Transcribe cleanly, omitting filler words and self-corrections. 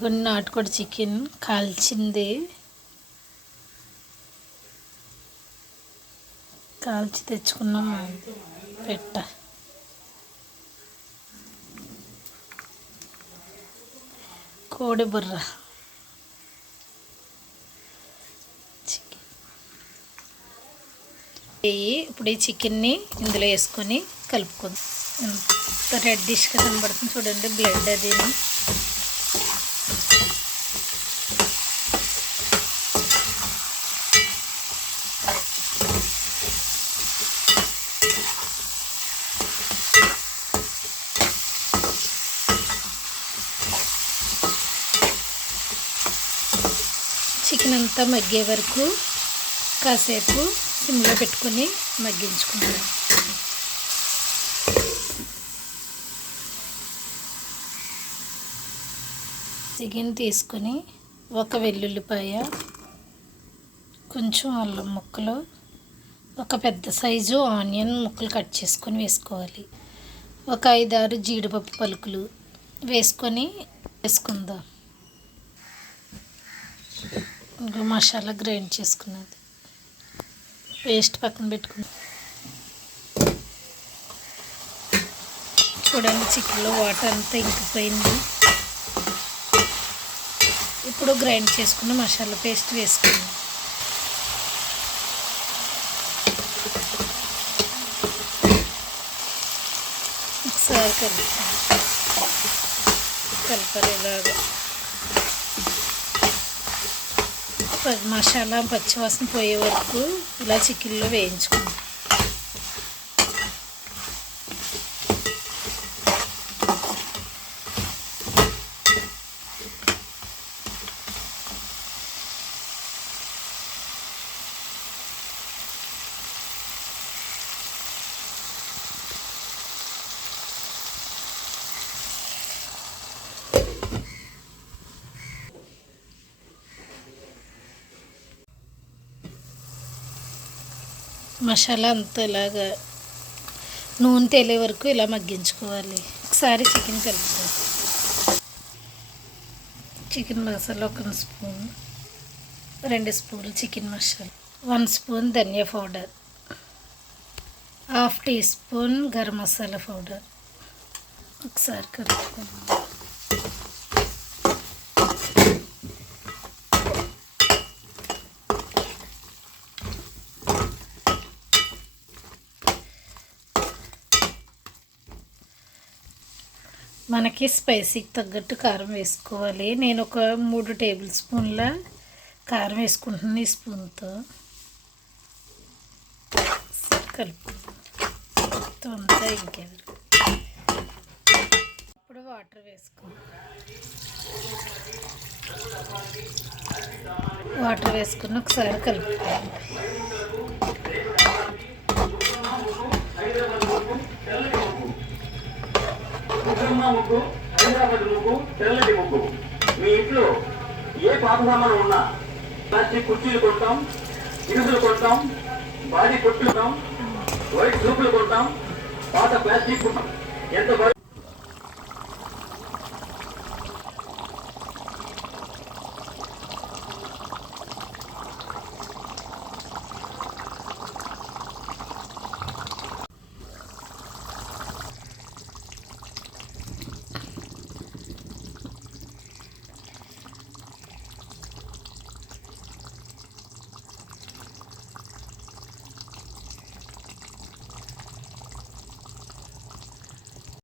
ఇదిగోండి నాటుకోడి చికెన్ కాల్చి తెచ్చుకున్నాం పెట్ట. కోడి బుర్ర చికెన్. ఇప్పుడు ఈ చికెన్ని ఇందులో వేసుకొని కలుపుకుందాం. ఎంత రెడ్డిష్గా కనబడుతుంది చూడండి, బ్లడ్ అది. చికెన్ అంతా మగ్గే వరకు కాసేపు సిమ్లో పెట్టుకొని మగ్గించుకుంటాం. చికెన్ తీసుకొని ఒక వెల్లుల్లిపాయ, కొంచెం అల్లం ముక్కలు, ఒక పెద్ద సైజు ఆనియన్ ముక్కలు కట్ చేసుకొని వేసుకోవాలి. ఒక 5-6 జీడిపప్పు పలుకులు వేసుకుందాం. ఇంకా మసాలా గ్రైండ్ చేసుకున్నది పేస్ట్ పక్కన పెట్టుకుందాం. చూడండి, చికెన్లో వాటర్ అంతా ఇంకిపోయింది. ఇప్పుడు గ్రైండ్ చేసుకున్న మసాలా పేస్ట్ వేసుకుందాం. ఒకసారి కలపాలి ఇలాగా. మసాలా పచ్చివాసన పోయే వరకు ఇలా చికెన్లో వేయించుకుందాం. మసాలా అంతా ఇలాగా నూనె తేలే వరకు ఇలా మగ్గించుకోవాలి. ఒకసారి చికెన్ కలుపుతాం. చికెన్ మసాలా 1 స్పూన్, 2 స్పూన్లు చికెన్ మసాలా, 1 స్పూన్ ధనియా powder, 1/2 teaspoon garam masala powder. ఒకసారి కలుపుకోండి. మనకి స్పైసీకి తగ్గట్టు కారం వేసుకోవాలి. నేను ఒక 3 టేబుల్ స్పూన్ల కారం వేసుకుంటున్నాను ఈ స్పూన్తో. కలుపుకుంటాం అంతా ఇంకెవరు. ఇప్పుడు వాటర్ వేసుకుని ఒకసారి కలుపుకోవాలి. ముగ్గు, హైదరాబాద్ ముగ్గు, తెల్లటి ముగ్గు. మీ ఇంట్లో ఏ పాత సామాను ఉన్నా ప్లాస్టిక్ కుర్చీలు కొంటాం, ఇరుసులు కొంటాం, బాడీ కొట్టుకుంటాం, వైట్ సూపులు కొంటాం, పాత ప్లాస్టిక్ కొంటాం. ఎంత